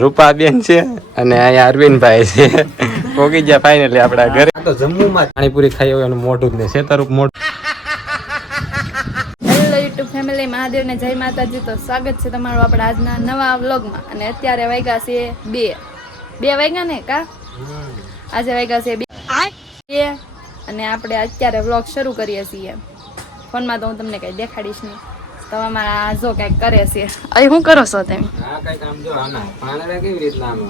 રૂપાબેન છે અને અહીંયા અરવિંદભાઈ છે. પોગી ગયા ફાઇનલી આપણા ઘરે. તો જમ્મુમાં પાણીપુરી ખાઈ હોય એનું મોઢું જ નહીં, શેતારૂપ મોઢું. હેલો યુટ્યુબ ફેમિલી, મહાદેવને જય માતાજી. તો સ્વાગત છે તમારું આપણા આજના નવા વ્લોગમાં. અને અત્યારે વાગ્યા છે 2 વાગ્યા ને કા આજે વાગ્યા છે 2 અને આપણે અત્યારે વ્લોગ શરૂ કરીએ છીએ. ફોનમાં તો હું તમને કઈ દેખાડીશ નહીં, તો અમારા જો કઈક કરે છે. અહીં શું કરો છો તમે? આ કઈ કામ જો આના પાણડા કેવી રીતના આમ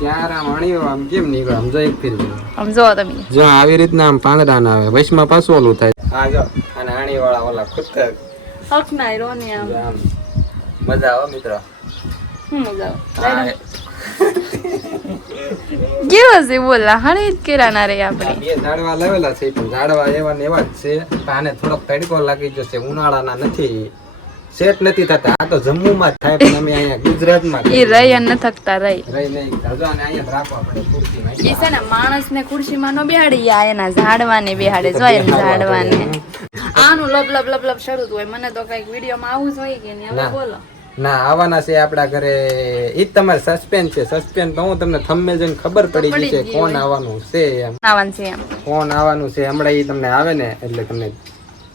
ચાર આમ અણીઓ આમ કેમ નીકળે આમ જો એક ફેર આમ જો તમે જો આવી રીતના આમ પાંદડા ના આવે, વચમાં પાછું ઓલું થાય. આ જો અને આણી વાળા ઓલા ખુત્તર અખનાય રોને આમ મજા આવે મિત્રો. મજા આવે કેવો છે બોલા હણી જ કેરાના રે આપણે. બે ઝાડવા લાવેલા છે પણ ઝાડવા એવા ને એવા જ છે. આને થોડોક તડકો લાગી જશે, ઉનાળાના નથી, સેટ નથી થતા. આ તો જમ્મુમાં જ થાય પણ અમે અહીંયા ગુજરાતમાં ઈ રહી ન થકતા રહી નહીં. હજુ આને અહીંયા જ રાખવા પડે ખુરશીમાં. ઈ છે ને માણસ ને ખુરશીમાં નો બેહાડી, આ એના ઝાડવાને બેહાડે. જોય ને ઝાડવાને આનું લબ લબ લબ લબ શરૂ હોય. મને તો કઈક વિડીયોમાં આવું જ હોય કે નહીં? હવે બોલો ના આવવાના છે આપડા ઘરે. ઈ જ તમારે સસ્પેન્સ છે. સસ્પેન્સ તો હું તમને થંબનેલ જોઈને ખબર પડી ગઈ છે કોણ આવવાનું છે એમ. આવવાનું છે એમ કોણ આવવાનું છે હમણાં ઈ તમને આવે ને એટલે તમને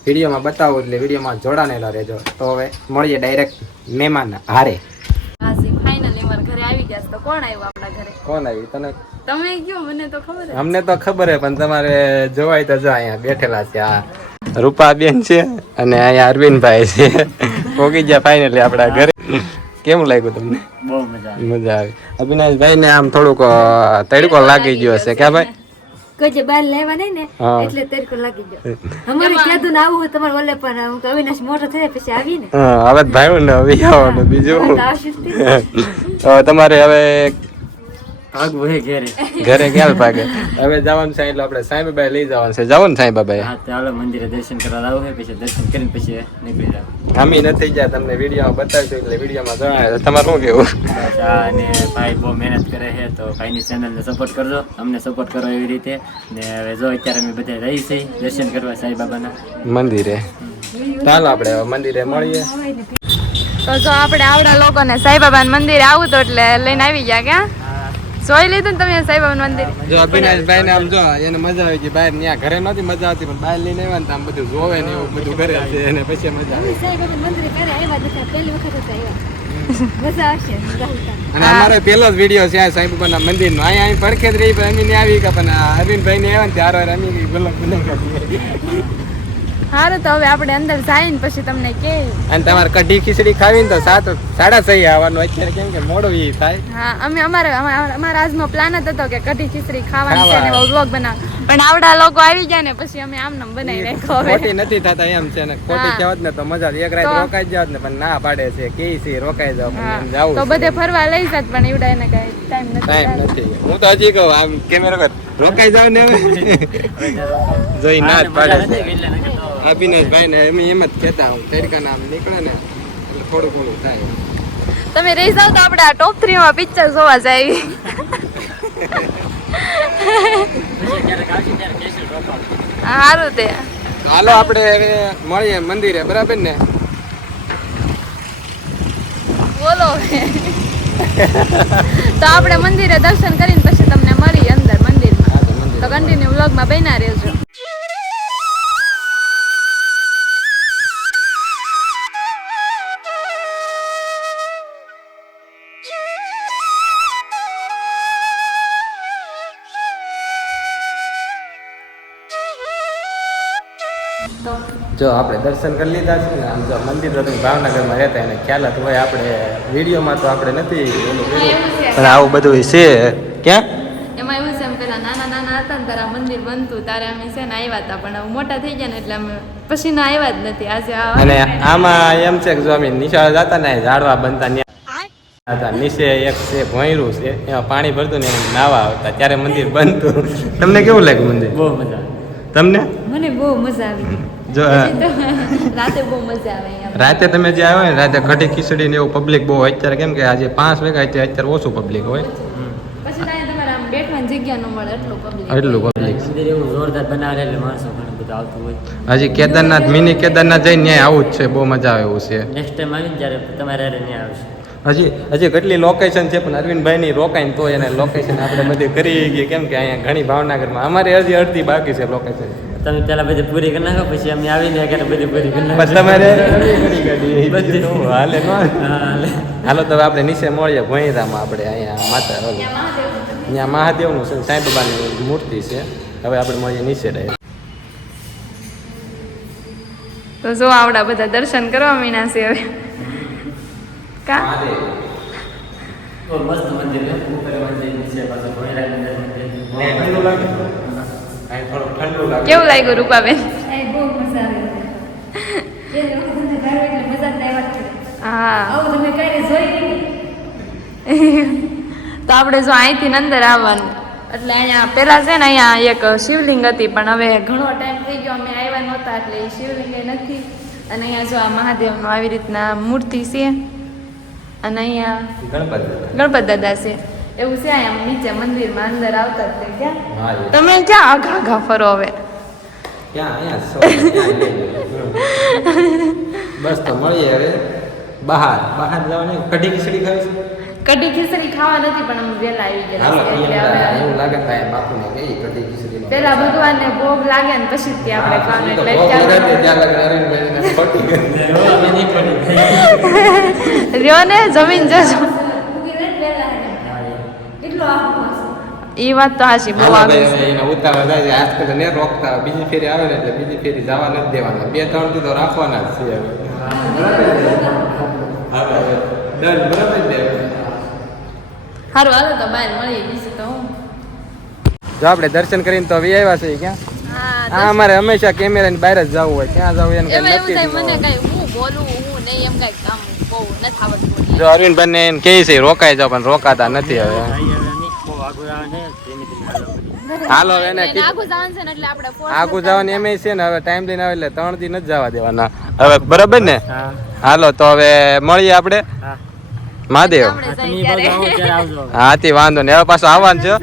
વિડીયોમાં બતાવો, એટલે વિડીયોમાં જોડાનેલા રહેજો. તો હવે મળીએ ડાયરેક્ટ મહેમાન હારે. હા સી ફાઇનલી અમાર ઘરે આવી ગયા છે. તો કોણ આવ્યું આપણા ઘરે? કોણ આવ્યું તને? તમે કયો, મને તો ખબર છે. અમને તો ખબર હે પણ તમારે જોવાય તો જો અહીંયા બેઠેલા છે. આ રૂપાબેન છે અને અહીંયા અરવિંદભાઈ છે. પોગી ગયા ફાઇનલી આપણા ઘરે. કેવું લાગ્યું તમને? બહુ મજા મજા આવી. અવિનાશભાઈ ને આમ થોડુંક તડકો લાગી ગયો છે ક્યાં ભાઈ? કોઈ બહાર લેવા નહીં ને એટલે તડકો લાગી ગયો. અમારે કીધું ને આવું હોય તમારે ઓલે પણ હું અવિનાશ મોટો થાય પછી આવી ને હવે ભાઈ ને હવે આવવાનું બીજું તો તમારે હવે આગ વહે ઘેરે ઘરે ક્યાં ભાગે? હવે જવાનું છે એટલે આપણે સાંઈબાબા લઈ જવાનું છે. જવાનું સાંઈબાબા હા ચાલો મંદિરે દર્શન કરવા આવું છે, પછી દર્શન કરીને પછી નીકળી જાવ. અમે નથી ગયા, તમને વિડીયોમાં બતાવીશું એટલે વિડીયોમાં જણાવે. તમારે શું કેવું? બસ આ અને ભાઈ બહુ મહેનત કરે છે, તો ભાઈની ચેનલને સપોર્ટ કરજો, અમને સપોર્ટ કરો એવી રીતે. ને હવે જો અત્યારે અમે બધા રહી છીએ દર્શન કરવા સાંઈબાબાના મંદિરે. ચાલો આપણે હવે મંદિરે મળીએ. તો જો આપણે આવડા લોકોને સાંઈબાબાના મંદિરે આવું તો એટલે લઈને આવી ગયા. ક્યાં જોઈ લીધું ને તમે સાંઈબાબાનું મંદિર? જો અવિનાશભાઈ ને આમ જો એને મજા આવી ગઈ. બહાર ત્યાં ઘરે નહોતી મજા આવતી પણ બહાર લઈને આવ્યા ને તો આમ બધું જોવે ને એવું બધું કરે છે એને પછી મજા આવે. મંદિરે કરે આવ્યા હતા, પહેલી વખત હતા આવ્યા. મજા આવશે. અને અમારો પેલો જ વિડીયો છે આ સાંઈબાબાના મંદિરનો. અહીંયા પડખે જ રહી પણ અમે આવી ગયા, પણ અરવિંદભાઈ ને આવ્યા ને ત્યારે અમે ગુલાબ સારું, તો હવે આપણે અંદર જઈને પછી તમને કે. અને તમારે કઢી ખીચડી ખાવી ને તો 7:30 આવવાનું. અત્યારે કેમ કે મોડું ઈ થાય. હા અમે અમારા આજનો પ્લાન જ હતો કે કઢી ખીચડી ખાવાની છે ને વ્લોગ બનાવ, પણ આવડા લોકો આવી ગયા ને પછી અમે આમ નામ બનાવી રાખ્યો. હવે ખોટી નથી થતા એમ છે ને. ખોટી કહેવત ને તો મજા એક રાત રોકાઈ જાવ ને પણ ના પાડે છે કે છે રોકાઈ જાવ પણ જાવું તો બધે ફરવા લઈ જાત પણ એવડા એને કઈ ટાઈમ નથી. હું તો હજી કહું આમ કેમેરા પર રોકાઈ જાવ ને જોઈ ના જ પાડે છે. અવિનાશભાઈ ને એમ જ કહેતા હું તડકા નામ નીકળે ને એટલે થોડું ઘણું થાય. તમે રહી જાવ તો આપણે આ ટોપ 3 માં પિક્ચર જોવા જાય. સારું તે હાલો આપણે મળીએ મંદિરે, બરાબર ને? બોલો. તો આપણે મંદિરે દર્શન કરીને પછી તમને મળી અંદર મંદિરમાં. તો કન્ટિન્યુ વ્લોગમાં બન્યા રહેજો. જો આપણે દર્શન કરી લીધા છે ને. આમ જો મંદિર તો ભાવનગરમાં રહેતા એને ખ્યાલ જ હોય. આપણે વિડીયોમાં તો આપણે નથી પણ આવું બધું છે. ક્યાં એમાં એવું છે, એમ પેલા નાના હતા ને ત્યારે મંદિર બનતું ત્યારે અમે છે ને આવ્યા હતા, પણ હવે મોટા થઈ ગયા ને એટલે અમે પછી ના આવ્યા જ નથી. આજે અને આમાં એમ છે કે જો અમે નિશાળ જતા ને ઝાડવા બનતા હતા, નીચે એક છે ભોંયરું છે એમાં પાણી ભરતું ને નાવા આવતા ત્યારે મંદિર બનતું. તમને કેવું લાગ્યું મંદિર? બહુ મજા તમને? મને બહુ મજા આવી. જો રાતે બહુ મજા આવે અહીંયા. રાતે તમે જે આવ્યો ને રાતે કઢી ખીચડી ને એવું પબ્લિક બહુ. અત્યારે કેમ કે આજે 5 વાગ્યા અત્યારે ઓછું પબ્લિક હોય. પછી ત્યાં તમારે આમ બેઠવાની જગ્યા ન મળે એટલું પબ્લિક. મંદિર એવું જોરદાર બનાવે એટલે માણસો ઘણું બધું આવતું હોય. હજી કેદારનાથ મિની કેદારનાથ જઈને ત્યાં આવું જ છે, બહુ મજા આવે એવું છે. નેક્સ્ટ ટાઈમ આવીને જ્યારે તમારે હારે નહીં આવશે. હજી કેટલી લોકેશન છે પણ અરવિંદભાઈની રોકાઈને તો એને લોકેશન આપણે બધી કરી ગઈ કેમ કે અહીંયા ઘણી ભાવનગરમાં અમારે હજી અડધી બાકી છે લોકેશન તમે પેલા બધી પૂરી કરી નાખો પછી અમે આવીને કે બધી પૂરી કરી નાખો તમારે હાલે હાલો તો આપણે નીચે મળીએ ભોંયરામાં આપણે અહીંયા માતા અહીંયા મહાદેવનું છે સાંઈ બાબાની મૂર્તિ છે હવે આપણે મળીએ નીચે ડાયરેક્ટ તો જો આવડા બધા દર્શન કરવા મીના છે હવે કા તો મસ્ત મંદિર છે ઉપર મંદિર નીચે પાછું ભોયરા મંદિર ઠંડુ લાગે અહીં થોડું ઠંડુ લાગે કેવું લાગ્યું રૂપાબેન એ બહુ મજા આવે એ લોકો તમને ગાડો એટલે મજા જ આવ્યા જ કરે હા આવું તમે ક્યારે જોઈ નહીં તો આપણે જો અહીંથી અંદર આવવાનું એટલે અહીંયા પેલા છે ને અહીંયા એક શિવલિંગ હતી પણ હવે ઘણો ટાઈમ થઈ ગયો અમે આવ્યા નહોતા એટલે એ શિવલિંગ નથી અને અહીંયા જો આ મહાદેવનું આવી રીતના મૂર્તિ છે અને અહીંયા ગણપત દાદા છે એવું છે અહીંયા નીચે મંદિરમાં અંદર આવતા જ તે ક્યાં તમે ક્યાં આઘા આઘા ફરો હવે બસ તો મળીએ હવે બહાર જવાની કઢી ખીચડી ખાવી છે કઢી ખીચડી ખાવા નથી પણ અમે વહેલા આવી ગયા છે એટલે હવે એવું લાગે તો બાપુને કઈ કઢી ખીચડી પેલા ભગવાનને ભોગ લાગે ને પછી જ આપણે ખાવાનું એટલે રહ્યો ને જમીન જજો કેટલો આખો એ વાત તો હાચી બહુ આગળ છે. એને ઉતાવળ થાય છે આજકાલ ને રોકતા બીજી ફેરી આવે ને એટલે બીજી ફેરી જવા નથી દેવાના 2-3 તો રાખવાના જ છે હવે ડન બરાબર ને સારું હાલો તો બહાર મળીએ બીજું તો હું જો આપણે દર્શન કરીને તો આવી આવ્યા છે ક્યાં હા આ અમારે હંમેશા કેમેરાની બહાર જ જવું હોય ક્યાં જવું એને એમાં એવું કઈ થાય નક્કી મને જ ન હોય. કઈ હું બોલું હું નહીં એમ કઈ કામ બહુ નથી આવડતું જો અરવિંદભાઈ ને કહે છે રોકાઈ જાવ પણ રોકાતા નથી હવે હાલો એને એને આખું જવાનું છે ને એટલે આપણે force આગું જવાની એમ છે ને હવે ટાઈમ લઈને આવે એટલે 3 દી નથી જવા દેવાના હવે બરાબર ને હાલો તો હવે મળીએ આપણે મહાદેવ આપણે જઈએ ત્યારે. હાથી વાંધો ને હવે પાછું આવવાનું છે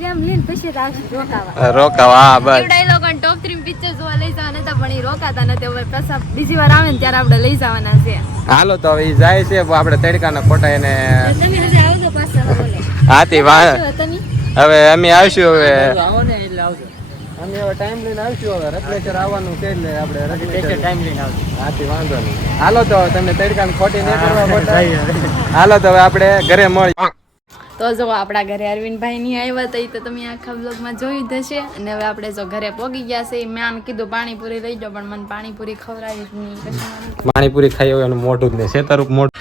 તેમ લીન પછી રાખી રોકાવા રોકાવા હા બસ એવડા એ લોકોને ટોપ 3 પિક્ચર જોવા લઈ જવાના હતા પણ એ રોકાતા નથી હવે પાછા બીજી વાર આવે ને ત્યારે આપણે લઈ જવાના છે હાલો તો હવે ઈ જાય છે આપણે તડકાના ખોટા એને તમે હજી આવજો પાછા બોલે હાથી વાહ તમે હવે અમે આવશું હવે આવો ને એટલે આવજો અમે હવે ટાઈમ લઈને આવશું હવે રત્નેશ્વર આવવાનું છે એટલે આપણે રત્નેશ્વર ટાઈમ લઈને આવજો હાથી વાંધો નહીં હાલો તો તમને તડકાને ખોટી નહીં કરવા ખોટા હાલો તો હવે આપણે ઘરે મળીએ તો જો આપણા ઘરે અરવિંદભાઈ ની આવ્યા હતા ઈ તો તમે આખા બ્લોગમાં જોયું જ હશે અને હવે આપણે જો ઘરે પોગી ગયા છે મેં આને કીધું પાણીપુરી લઈ જાઓ પણ મને પાણીપુરી ખવડાવી જ નહીં કશું પાણીપુરી ખાઈ હોય એનું મોઢું જ નહીં શેતરૂપ મોઢું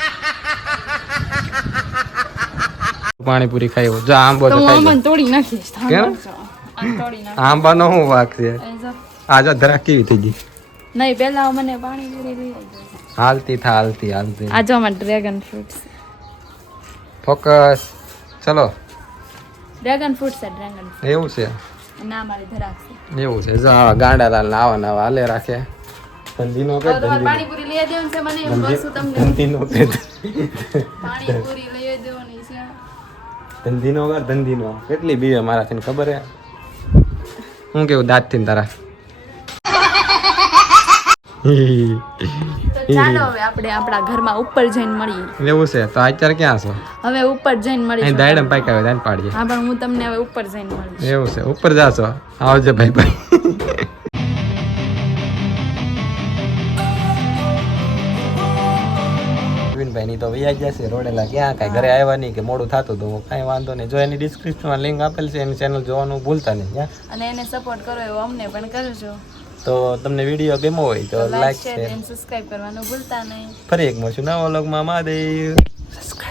પાણીપુરી ખાઈ હોય જો આંબો તો તો હું ખાઈ આમાં તોડી નાખીશ કેમ? તોડી નાખ આંબાનો શું વાક છે એ જો. આ જો ધરા કેવી થઈ ગઈ નહીં પેલા મને પાણીપુરી લઈ આવજો હાલતી હાલતી આ જો અમારે ડ્રેગન ફ્રૂટ ફોકસ ચલો ડ્રેગન ફ્રૂટ છે ડ્રેગન એવું છે ના મારી ધરાક છે એવું છે જો આવા ગાંડા લાલ આવા નવા હાલે રાખે ધંધીનો કે તો તમારે પાણીપુરી લઈ દેવું છે મને એમ કહું છું તમને ધંધીનો કે પાણીપુરી લઈ દેવાની છે ધંધીનો કર ધંધીનો કેટલી બીવે મારાથી ખબર હે હું કેવું દાંત થી તારા તો ચાલો હવે આપણે આપણા ઘરમાં ઉપર જઈને મળીએ એવું છે તો અત્યારે ક્યાં છો હવે ઉપર જઈને અહીં મળીએ દાયડમ પાક આવે દાન પાડીએ હા પણ હું તમને હવે ઉપર જઈને મળીશ એવું છે ઉપર જાશો આવજો ભાઈ ભાઈ ભાઈ ની તો વૈયા ગયા છે રોડેલા ક્યાં કાંઈ ઘરે આવ્યા નહીં કે મોડું થતું તો કાંઈ વાંધો નહીં જો એની ડિસ્ક્રિપ્શનમાં લિંક આપેલ છે એની ચેનલ જોવાનું ભૂલતા નહીં ક્યાં અને એને સપોર્ટ કરો એવો અમને પણ કરજો તો તમને વિડીયો ગમ્યો હોય તો લાઈક લાઈક શેર શેર અને સબસ્ક્રાઇબ કરવાનું ભૂલતા નહીં ફરી એક મળશું નવા વ્લોગમાં મહાદેવ સબસ્ક્રાઇબ